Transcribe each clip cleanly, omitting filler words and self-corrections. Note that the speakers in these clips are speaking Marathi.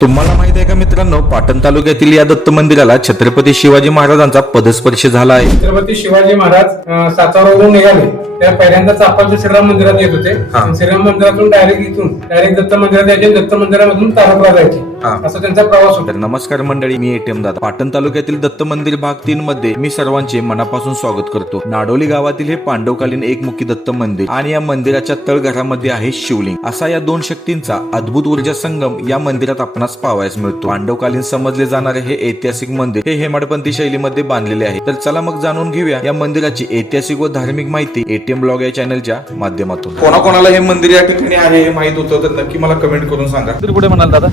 तुम्हाला माहित आहे का मित्रांनो, पाटण तालुक्यातील या दत्त मंदिराला छत्रपती शिवाजी महाराजांचा पदस्पर्श झाला आहे. छत्रपती शिवाजी महाराज सातारावरून निघाले त्या पहिल्यांदा चापाच्या श्रीराम मंदिरात येत होते. श्रीराम मंदिरातून डायरेक्ट दत्त मंदिरात यायचे, दत्त मंदिरामधून तारकला जायचे. असा त्यांचा प्रवास होता. तर नमस्कार मंडळी, मी एटीएम दादा. पाटण तालुक्यातील दत्त मंदिर भाग 3 मध्ये मी सर्वांचे मनापासून स्वागत करतो. नाडोली गावातील हे पांडवकालीन एकमुखी दत्त मंदिर आणि या मंदिराच्या तळघरामध्ये आहे शिवलिंग. असा या दोन शक्तींचा अद्भुत ऊर्जा संगम या मंदिरात आपणास पाहावयास मिळतो. पांडवकालीन समजले जाणारे हे ऐतिहासिक मंदिर हे हेमाडपंथी शैलीमध्ये बांधलेले आहे. तर चला मग जाणून घेऊया या मंदिराची ऐतिहासिक व धार्मिक माहिती एटीएम ब्लॉग या चॅनलच्या माध्यमातून. कोणाकोणाला हे मंदिर या ठिकाणी आहे हे माहित होतं तर नक्की मला कमेंट करून सांगा. पुढे म्हणाल दादा,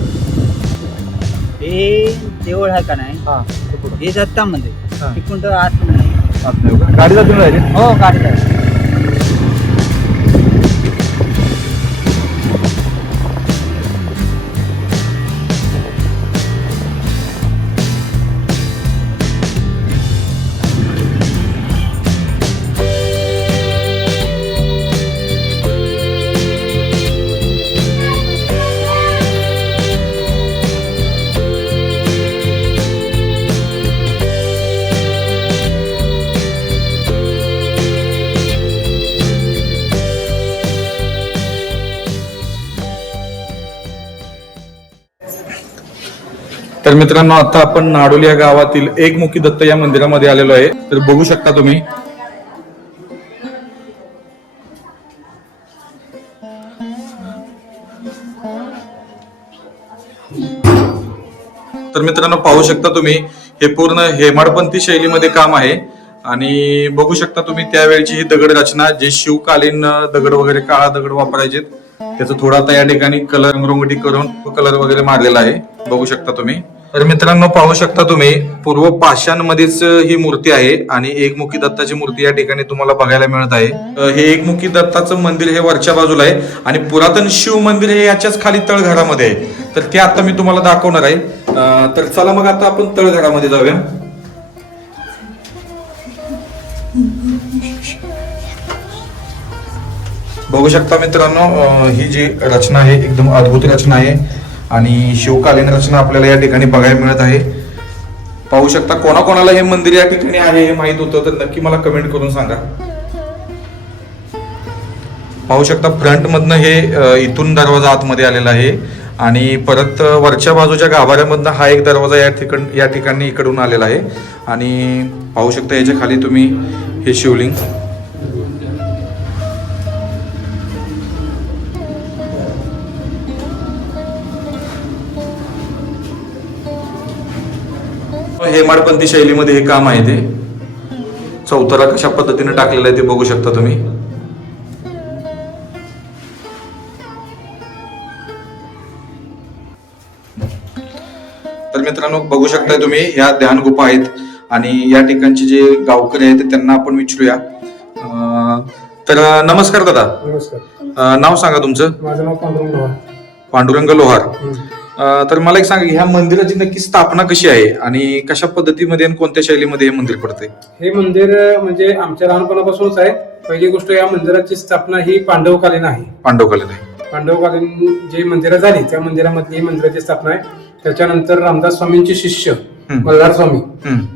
हे देऊळ आहे का नाही, हे दत्ता मंदिर तिकडून तर आत नाही. गाडी जाऊन राहिली. हो गाडी आहे. तर मित्रांनो, आता आपण नाडोली या गावातील एकमुखी दत्त या मंदिरामध्ये आलेलो आहे. तर बघू शकता तुम्ही, तर मित्रांनो पाहू शकता तुम्ही, हे पूर्ण हेमाडपंथी शैलीमध्ये काम आहे. आणि बघू शकता तुम्ही त्यावेळची ही दगड रचना, जे शिवकालीन दगड वगैरे काळा दगड वापरायचे, त्याचं थोडा आता या ठिकाणी कलर रंगरंगोटी करून कलर वगैरे मारलेला आहे. बघू शकता तुम्ही. तर मित्रांनो पाहू शकता तुम्ही, पूर्व पाषाणमध्येच ही मूर्ती आहे आणि एकमुखी दत्ताची मूर्ती या ठिकाणी तुम्हाला बघायला मिळत आहे. हे एकमुखी दत्ताचं मंदिर हे वरच्या बाजूला आहे आणि पुरातन शिव मंदिर हे याच्याच खाली तळघरामध्ये आहे. तर ते आता मी तुम्हाला दाखवणार आहे. तर चला मग आता आपण तळघरामध्ये जाऊया. बघू शकता मित्रांनो, ही जी रचना आहे एकदम अद्भुत रचना आहे आणि शिवकालीन रचना आपल्याला या ठिकाणी बघायला मिळत आहे. पाहू शकता, कोणाकोणाला हे मंदिर या ठिकाणी आहे हे माहित होतं तर नक्की मला कमेंट करून सांगा. पाहू शकता, फ्रंट मधनं हे इथून दरवाजा आतमध्ये आलेला आहे आणि परत वरच्या बाजूच्या गाभाऱ्यामधनं हा एक दरवाजा या ठिकाणी इकडून आलेला आहे. आणि पाहू शकता याच्या खाली तुम्ही हे शिवलिंग. हेमाडपंथी शैलीमध्ये हे काम आहे. ते चौतारा कशा पद्धतीने टाकलेला आहे ते बघू शकता तुम्ही. तर मित्रांनो बघू शकताय तुम्ही, ह्या ध्यान गुफा आहेत आणि या ठिकाणचे जे गावकरी आहेत त्यांना आपण विचारूया. तर नमस्कार दादा. नमस्कार. नाव सांगा तुमचं. माझं नाव पांडुरंग लोहार. पांडुरंग लोहार. तर मला एक सांगा, ह्या मंदिराची नक्की स्थापना कशी आहे आणि कशा पद्धतीमध्ये आणि कोणत्या शैलीमध्ये हे मंदिर पडते? हे मंदिर म्हणजे आमच्या लहानपणापासूनच आहे. पहिली गोष्ट, या मंदिराची स्थापना ही पांडवकालीन आहे. पांडवकालीन आहे. पांडवकालीन जी मंदिरं झाली त्या मंदिरामधली मंदिराची स्थापना आहे. त्याच्यानंतर रामदास स्वामींचे शिष्य मल्हार स्वामी,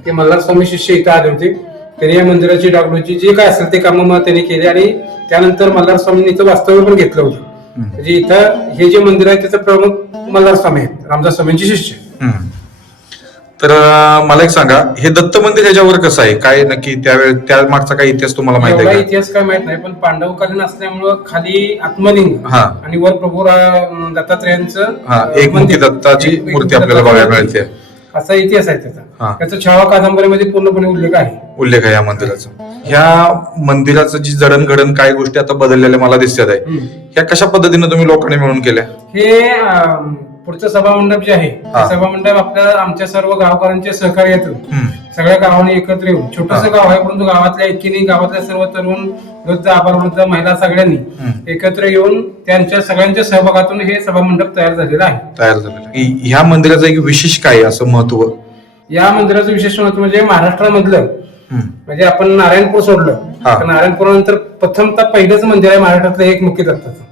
ते मल्हार स्वामी शिष्य इथं आले होते. त्यांनी या मंदिराची डागडुजी जे काय असेल ते कामं त्यांनी केले आणि त्यानंतर मल्हार स्वामींनी इथं वास्तव्य पण घेतलं होतं. म्हणजे इथं हे जे मंदिर आहे त्याचं प्रमुख मल्हार स्वामी आहेत, रामदास स्वामींचे शिष्य. तर मला एक सांगा, हे दत्त मंदिर ह्याच्यावर कसं आहे, काय नक्की त्या मागचा काही इतिहास तुम्हाला माहिती आहे? इतिहास काय माहित नाही, पण पांडवकालीन असल्यामुळं खाली आत्मलिंग आणि वर प्रभू दत्तात्रयांचं एकमुखी दत्ताची मूर्ती आपल्याला बघायला मिळते असा इतिहास आहे त्याचा. त्याचा छावा कादंबरीमध्ये पूर्णपणे उल्लेख आहे या मंदिराचा. ह्या मंदिराचं जी जडणघडण काही गोष्टी आता बदललेल्या मला दिसत आहे, ह्या कशा पद्धतीने तुम्ही लोकांनी मिळून केल्या? हे पुढचं सभामंडप जे आहे, सभामंडप आमच्या सर्व गावकऱ्यांच्या सहकार्यातून सगळ्या गावांनी एकत्र येऊन, छोटस गाव आहे परंतु गावातल्या एकीने, गावातल्या सर्व तरुण, वृद्ध, आबालवृद्ध, महिला सगळ्यांनी एकत्र येऊन त्यांच्या सगळ्यांच्या सहभागातून हे सभामंडप तयार झालेला आहे. ह्या मंदिराचं एक विशेष काय असं महत्व? या मंदिराचं विशेष महत्व म्हणजे महाराष्ट्रामधलं, म्हणजे आपण नारायणपूर सोडलं तर नारायणपुरानंतर प्रथमतः पहिलंच मंदिर आहे महाराष्ट्रातलं एकमुखी दत्ताचं.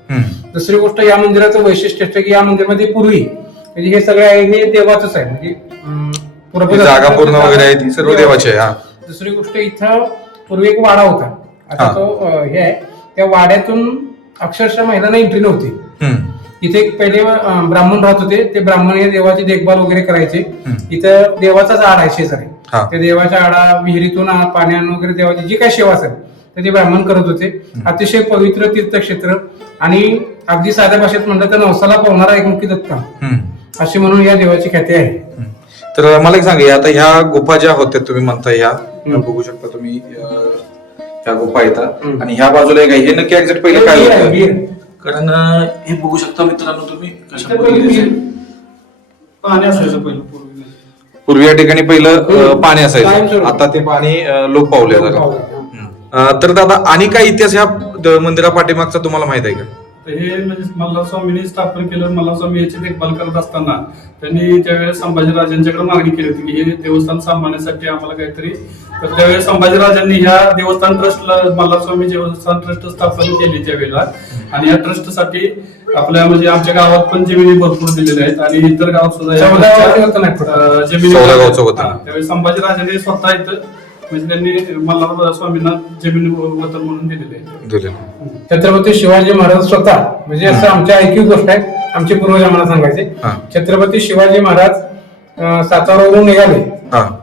दुसरी गोष्ट, या मंदिराचं वैशिष्ट्य असतं की या मंदिरामध्ये पूर्वी म्हणजे हे सगळं आहे हे देवाचंच आहे. म्हणजे ही जागा पूर्ण वगैरे आहे ती सर्व देवाची आहे. हा. दुसरी गोष्ट इथं पूर्वी एक वाडा होता. आता तो हे आहे, त्या वाड्यातून अक्षरशः महिलांना एंट्री नव्हती. इथे एक पहिले ब्राह्मण राहत होते. ते ब्राह्मण हे देवाची देखभाल वगैरे करायचे. इथं देवाचाच आड आहे शेजारी. त्या देवाच्या आडा विहिरीतून पाण्यानं वगैरे देवाची जी काही सेवा असेल तर ते ब्राह्मण करत होते. अतिशय पवित्र तीर्थक्षेत्र आणि अगदी साध्या भाषेत म्हणलं तर नवसाला पावणारा एकमुखी दत्ता अशी म्हणून या देवाची ख्याती आहे. तर मला एक सांगा, आता ह्या गुफा ज्या होत्या तुम्ही म्हणता ह्या बघू शकता तुम्ही, ह्या गुफा येतात आणि ह्या बाजूला एक आहे. हे नक्की एक्झॅक्ट पहिले काय होतं? कारण हे बघू शकता मित्रांनो तुम्ही कशा पाणी असायचं पहिलं पूर्वी या ठिकाणी पहिलं पाणी असायचं. आता ते पाणी लोप पावले जरा. तर दादा आणि काय इतिहास ह्या मंदिरा पाठीमागचा तुम्हाला माहित आहे का? हे म्हणजे मल्हार स्वामींनी स्थापन केलं. मल्हार स्वामी याची देखभाल करत असताना त्यांनी त्यावेळेस संभाजीराजांच्याकडे मागणी केली होती की हे देवस्थान सांभाळण्यासाठी आम्हाला काहीतरी. तर त्यावेळेस संभाजीराजांनी ह्या देवस्थान ट्रस्टला मल्हार स्वामी देवस्थान ट्रस्ट स्थापन केली त्यावेळेला. आणि या ट्रस्टसाठी आपल्या म्हणजे आमच्या गावात पण जमिनी भरपूर दिलेल्या आहेत आणि इतर गावात सुद्धा जमिनी. त्यावेळेस संभाजीराजांनी स्वतः इथं म्हणजे त्यांनी मल्हार स्वामींना जमीन वतन म्हणून दिलेले आहे. छत्रपती शिवाजी महाराज स्वतः म्हणजे असं आमच्या ऐकीव गोष्ट आहे, आमचे पूर्वज आम्हाला सांगायचे. छत्रपती शिवाजी महाराज सातारावरून निघाले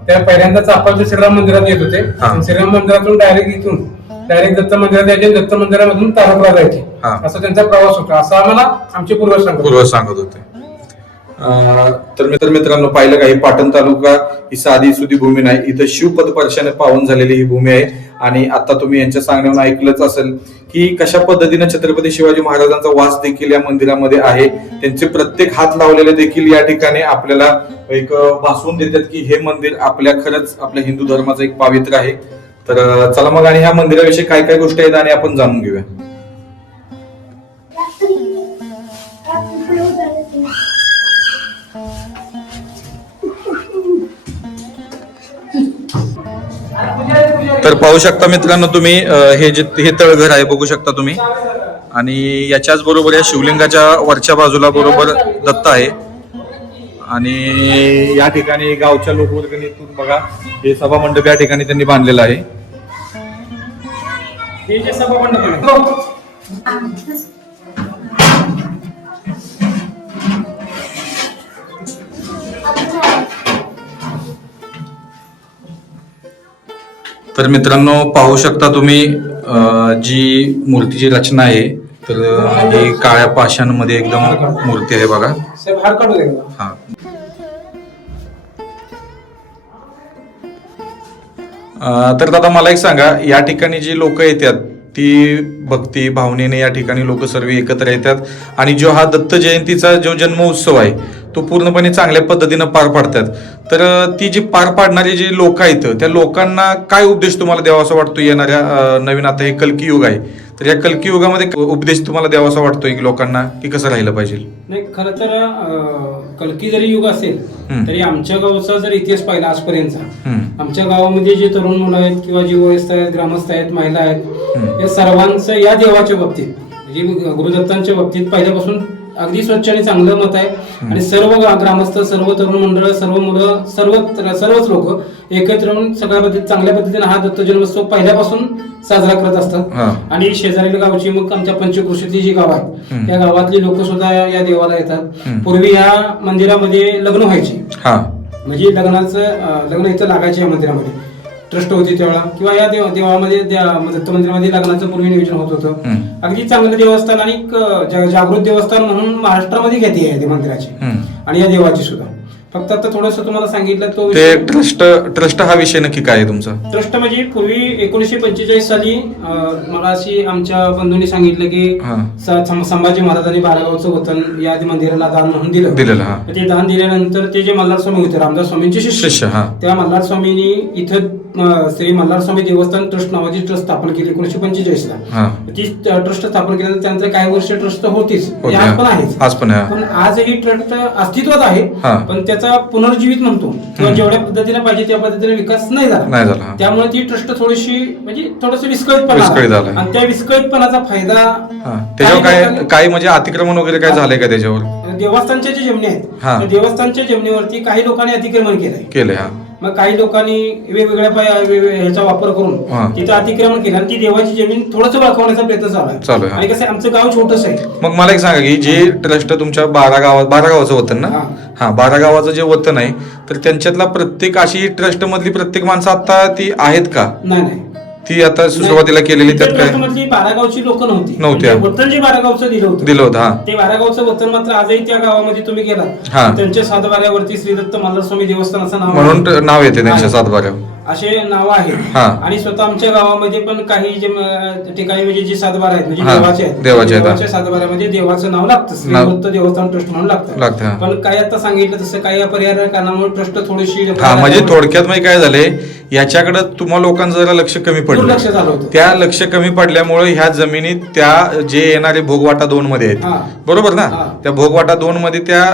त्या पहिल्यांदा चापाच्या श्रीराम मंदिरात येत होते. श्रीराम मंदिरातून डायरेक्ट दत्त मंदिरात यायचे. दत्त मंदिरामधून तारकला जायचे. असा त्यांचा प्रवास होता असं आम्हाला आमचे पूर्वज सांगत होते. तर मित्रांनो पाहिलं काही पाटण तालुका ही साधी सुधी भूमी नाही, इथं शिवपद स्पर्शाने पावन झालेली ही भूमी आहे. आणि आता तुम्ही यांच्या सांगण्यावरून ऐकलंच असेल की कशा पद्धतीने छत्रपती शिवाजी महाराजांचा वास देखील या मंदिरामध्ये आहे. त्यांचे प्रत्येक हात लावलेले देखील या ठिकाणी आपल्याला एक भासवून देतात की हे मंदिर खरंच आपल्या हिंदू धर्माचं एक पावित्र्य आहे. तर चला मग आणि ह्या मंदिराविषयी काय काय गोष्टी आहेत आणि आपण जाणून घेऊया. तर पाहू शकता मित्रांनो तुम्ही हे तळघर आहे बघू शकता तुम्ही. आणि याच्याच बरोबर या शिवलिंगाच्या वरच्या बाजूला बरोबर दत्त आहे. आणि या ठिकाणी गावच्या लोकवर्गणीतून बघा हे सभा मंडप या ठिकाणी त्यांनी बांधलेलं आहे. हे जे सभा मंडप तर मित्रांनो पाहू शकता तुम्ही जी मूर्तीची रचना आहे तर ही काळ्या पाषाणमध्ये एकदम मूर्ती आहे बघा. हा. तर दादा मला एक सांगा, या ठिकाणी जी लोक येतात ती भक्ती भावनेने या ठिकाणी लोक सर्व एकत्र येतात आणि जो हा दत्त जयंतीचा जो जन्मोत्सव आहे तो पूर्णपणे चांगल्या पद्धतीनं पार पाडतात. तर ती जी पार पाडणारी जी लोक आहेत त्या लोकांना काय उपदेश तुम्हाला द्यावा असं वाटतो येणाऱ्या नवीन आता हे कल्की युग आहे तर या कल्की युगामध्ये उपदेश तुम्हाला द्यावा असा वाटतोय की लोकांना की कसं राहिलं पाहिजे? नाही खरं तर कल्की जरी युग असेल तरी आमच्या गावचा जर इतिहास पाहिला आजपर्यंतचा आमच्या गावामध्ये जे तरुण मुलं आहेत किंवा जे वयस्क आहेत ग्रामस्थ आहेत महिला आहेत या सर्वांचं या देवाच्या बाबतीत म्हणजे गुरुदत्तांच्या बाबतीत पहिल्यापासून अगदी स्वच्छ आणि चांगलं मत आहे. आणि सर्व ग्रामस्थ सर्व तरुण मंडळ सर्व मुलं सर्वच लोक एकत्र येऊन सगळ्या पद्धतीने चांगल्या पद्धतीने हा दत्त जन्मोत्सव पहिल्यापासून साजरा करत असतात. आणि शेजारील गावची मग आमच्या पंचकृषीतली जी गाव आहेत त्या गावातली लोक सुद्धा या देवाला येतात. पूर्वी या मंदिरामध्ये लग्न व्हायचे म्हणजे लग्न इथं लागायचे या मंदिरामध्ये ट्रस्ट होती त्यावेळा किंवा या देवामध्ये दत्त मंदिरामध्ये लग्नाचं पूर्वी नियोजन होत होतं. अगदी चांगलं देवस्थान आणि जागृत देवस्थान म्हणून महाराष्ट्रामध्ये ख्याती आहे मंदिराची आणि या देवाची सुद्धा. फक्त आता थोडस तुम्हाला सांगितलं तो ट्रस्ट हा विषय नक्की काय आहे तुमचा? ट्रस्ट म्हणजे पूर्वी 1945 साली मला अशी आमच्या बंधूंनी सांगितलं की संभाजी महाराजांनी बाळागावचं वतन या मंदिराला दान म्हणून दिलं. ते दान दिल्यानंतर ते जे मल्हार स्वामी होते रामदास स्वामींचे शिष्य त्या मल्हार स्वामींनी इथं श्री मल्हार स्वामी देवस्थान ट्रस्ट नावाची ट्रस्ट स्थापन केली 1945 ला. ती ट्रस्ट स्थापन केल्यानंतर त्यांचं काही वर्ष ट्रस्ट होतीच आज पण आहे. पण आज ही ट्रस्ट अस्तित्वात आहे पण त्याचा पुनर्जीवित म्हणतो किंवा जेवढ्या पद्धतीने पाहिजे त्या पद्धतीने विकास नाही झाला. त्यामुळे ती ट्रस्ट थोडीशी म्हणजे थोडस विस्कळीतपणा आणि त्या विस्कळीतपणाचा फायदा त्याच्यावर काय म्हणजे अतिक्रमण वगैरे काय झालंय का त्याच्यावर? देवस्थानच्या ज्या जमिनी आहेत हा. त्या देवस्थानच्या जमिनीवरती काही लोकांनी अतिक्रमण केलंय. केले हा. मग काही लोकांनी वेगवेगळ्या ह्याचा वापर हा. करून तिथं अतिक्रमण केलं आणि ती देवाची जमीन थोडंसं बळकावण्याचा प्रयत्न चालू आहे. हा. आणि कसं आहे, आमचं गाव छोटस आहे. मग मला एक सांगा की जे ट्रस्ट तुमच्या 12 गावाचं वतन ना, हा. हा 12 गावाचं जे वतन आहे तर त्यांच्यातला प्रत्येक अशी ट्रस्ट मधली प्रत्येक माणसं आता ती आहेत का? नाही ती आता सुरुवातीला केलेली त्यात काय मधली 12 गावची लोक नव्हती. नव्हती. वतन जे 12 गावचं दिलं होतं हा. ते 12 गावचं वतन मात्र आजही त्या गावामध्ये तुम्ही गेलात हा. त्यांच्या सातबाऱ्यावरती श्री दत्त मल्हार स्वामी देवस्थानाचं नाव म्हणून नाव येते त्यांच्या सातबाऱ्या. असे नाव आहेत. हा. आणि स्वतः आमच्या गावामध्ये पण काही जे ठिकाणी म्हणजे जे सातबारा आहेत म्हणजे हा. देवाचे आहेत देवाच्या सातबाऱ्यामध्ये देवाचं नाव लागतं. श्री दत्त देवस्थान ट्रस्ट म्हणून लागतं. पण काही आता सांगितलं तसं काही अपरिहार्य कारणामुळे ट्रस्ट थोडीशी हा म्हणजे थोडक्यात म्हणजे काय झालंय याच्याकडे तुम्हा लोकांचं जरा लक्ष कमी पडलं. दुर्लक्ष झालं होतं. त्या लक्ष कमी पडल्यामुळे ह्या जमिनीत त्या जे येणारे भोगवाटा 2 मध्ये आहेत हा. बरोबर ना, हा. त्या भोगवाटा 2 मध्ये त्या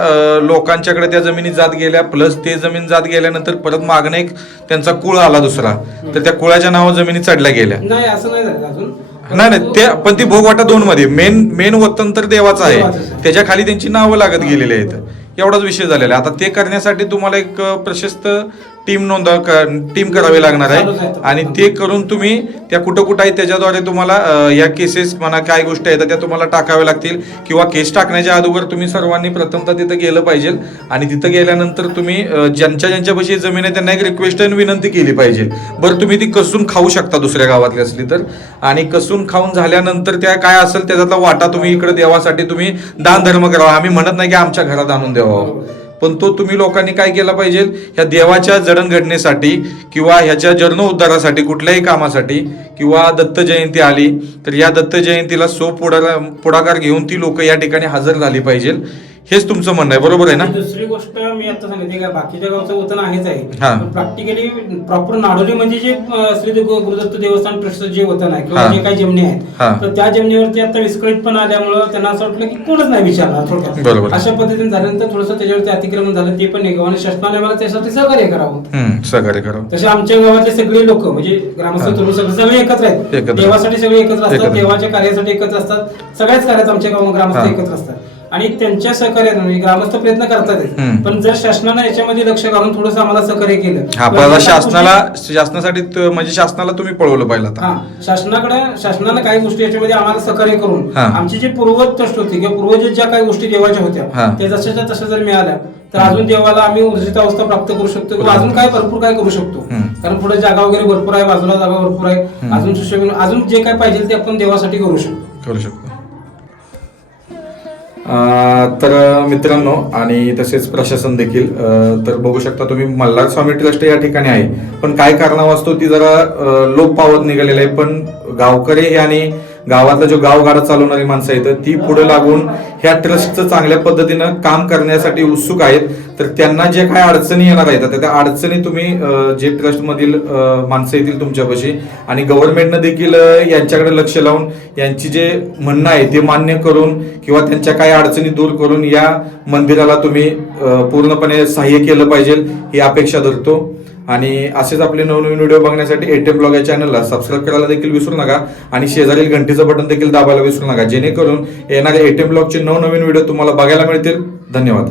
लोकांच्याकडे त्या जमिनी जात गेल्या प्लस ते जमीन जात गेल्यानंतर परत मागणे एक त्यांचा कुळ आला दुसरा तर त्या कुळाच्या नावावर जमिनी चढल्या गेल्या. नाही असं नाही झालं अजून. नाही ते पण ती भोगवाटा 2 मध्ये मेन वतन तर देवाचं आहे, देवाचंच आहे. त्याच्या खाली त्यांची नावं लागत गेलेली आहेत. एवढाच विषय झालेला आहे. आता ते करण्यासाठी तुम्हाला एक प्रशस्त टीम करावी लागणार आहे आणि ते करून तुम्ही त्या कुठं आहे त्याच्याद्वारे तुम्हाला या केसेस म्हणा काय गोष्टी आहेत त्या तुम्हाला टाकाव्या लागतील किंवा केस टाकण्याच्या अगोदर तुम्ही सर्वांनी प्रथमतः तिथं गेलं पाहिजे आणि तिथं गेल्यानंतर तुम्ही ज्यांच्यापाशी जमीन आहे त्यांना एक रिक्वेस्ट आणि विनंती केली पाहिजे. बरं तुम्ही ती कसून खाऊ शकता दुसऱ्या गावातली असली तर, आणि कसून खाऊन झाल्यानंतर त्या काय असेल त्याच्यातला वाटा तुम्ही इकडे देवासाठी तुम्ही दान धर्म करावा. आम्ही म्हणत नाही की आमच्या घरात आणून द्यावा, पण तो तुम्ही लोकांनी काय केला पाहिजे ह्या देवाच्या जडणघडणीसाठी किंवा ह्याच्या जीर्णोद्धारासाठी कुठल्याही कामासाठी किंवा दत्त जयंती आली तर या दत्त जयंतीला पुढाकार घेऊन ती लोक या ठिकाणी हजर झाली पाहिजे. हेच तुमचं म्हणणं आहे बरोबर आहे ना? दुसरी गोष्ट मी आता सांगितली का बाकीच्या गावचं वतन आहेच हा. आहे. प्रॅक्टिकली प्रॉपर नाडोली म्हणजे जे श्री गुरुदत्त देवस्थान ट्रस्ट जे वतन आहे किंवा हा. जे काही जमिनी आहेत हा. तर त्या जमिनीवरती आता विस्कळीतपणा आल्यामुळं त्यांना असं वाटलं की कोणच नाही विचारणार बरोबर. थोडक्यात. अशा पद्धतीने झाल्यानंतर थोडंसं त्याच्यावरती अतिक्रमण झालं ते पण निघावं आणि शासनाने मला त्यासाठी सहकार्य करावं. सहकार्य करावं. तसे आमच्या गावातले सगळे लोक म्हणजे ग्रामस्थ हा. तरुण सगळे एकत्र आहेत. एकत्र. देवासाठी सगळे एकत्र असतात, एकत्र. देवाच्या कार्यासाठी एकत्र असतात. सगळ्याच कार्यात आमच्या गाव ग्रामस्थ हा. एकत्र असतात आणि त्यांच्या सहकार्याने ग्रामस्थ प्रयत्न करतात. पण जर शासनानं याच्यामध्ये लक्ष घालून थोडंसं आम्हाला सहकार्य केलं आपल्याला शासनासाठी म्हणजे शासनाला तुम्ही पळवलं पाहिजे आता. शासनानं काही गोष्टी याच्यामध्ये आम्हाला सहकार्य करून हा. आमची जी पूर्वज ट्रस्ट होती किंवा पूर्वज ज्या काही गोष्टी देवाच्या हा. होत्या त्या जशाच्या तशा जर मिळाल्या तर अजून देवाला आम्ही ऊर्जित अवस्था प्राप्त करू शकतो किंवा अजून काय भरपूर काय करू शकतो. कारण पुढे जागा वगैरे भरपूर आहे, बाजूला जागा भरपूर आहे, अजून जे काय पाहिजे ते आपण देवासाठी करू शकतो. तर मित्रांनो आणि तसेच प्रशासन देखील तर बघू शकता तुम्ही मल्हार स्वामी ट्रस्ट या ठिकाणी आहे पण काय कारणावास्तव ती जरा लोप पावत निघालेली आहे. पण गावकरी हे आणि गावातला जो गावगाडा चालवणारी माणसं आहेत ती पुढे लागून ह्या ट्रस्टचं चांगल्या पद्धतीनं काम करण्यासाठी उत्सुक आहेत. तर त्यांना जे काय अडचणी येणार आहेत त्या अडचणी तुम्ही जे ट्रस्ट मधील माणसं येतील तुमच्यापाशी आणि गव्हर्नमेंटनं देखील यांच्याकडे लक्ष लावून यांची जे म्हणणं आहे ते मान्य करून किंवा त्यांच्या काही अडचणी दूर करून या मंदिराला तुम्ही पूर्णपणे सहाय्य केलं पाहिजे ही अपेक्षा धरतो. आणि असेच आपले नवनवीन व्हिडिओ बघण्यासाठी एटीएम ब्लॉग या चॅनलला सबस्क्राईब करायला देखील विसरू नका आणि शेजारील घंटीचं बटन देखील दाबायला विसरू नका जेणेकरून येणारे एटीएम ब्लॉगचे नवनवीन व्हिडिओ तुम्हाला बघायला मिळतील. धन्यवाद.